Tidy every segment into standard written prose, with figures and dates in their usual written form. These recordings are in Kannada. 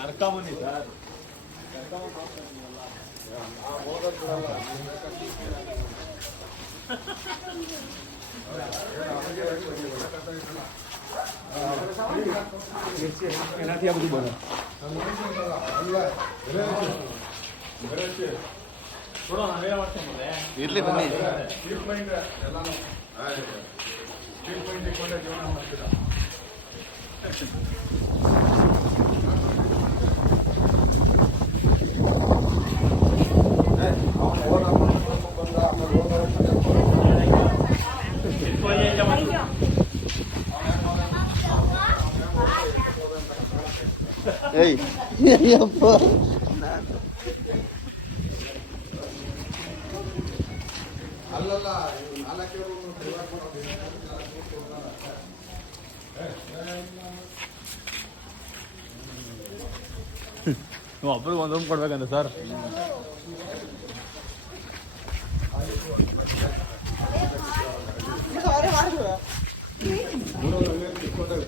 ಕರ್ಕೊಂಬನ್ನಿ ಸರ್. એનાથી આ બધું બને. ಇರ್ಲಿ ಬನ್ನಿ. ಏಯ್ ಅಯ್ಯಪ್ಪ ಅಲ್ಲಲ್ಲ ಒಬ್ರಿಗೆ ಒಂದು ರೂಮ್ ಕೊಡ್ಬೇಕಂತ ಸರ್.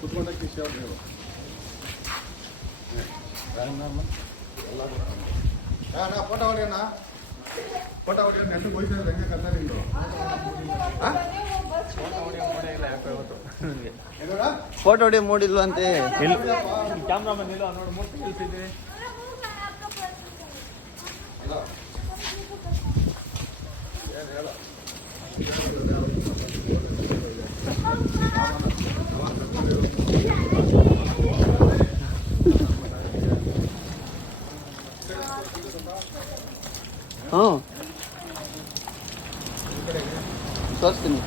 ಕುತ್ಕೊಂಡಕ್ಕೆ ಇಷ್ಟ ನೀವು ಫೋಟೋ ಹೊಡಿಯೋಣ. ಫೋಟೋ ಹೊಡಿಯೋಣ. ನೆಟ್ಟು ಹೋಯ್ತಾರೆ ಹೆಂಗೆ ಕರ್ತ ನಿಂದು ಫೋಟೋ ಹೊಡಿಯೋ ಮೂಡಿಲ್ವ ಅಂತೆ. ಕ್ಯಾಮ್ರಾಮನ್ ಇಲ್ಲ ನೋಡಿ. ಮೂರ್ತಿ ಕಳಿಸಿದ್ವಿ. ಏನು ಹೇಳ ಹ್ಞೂ ತೋರಿಸ್ತೀನಿ.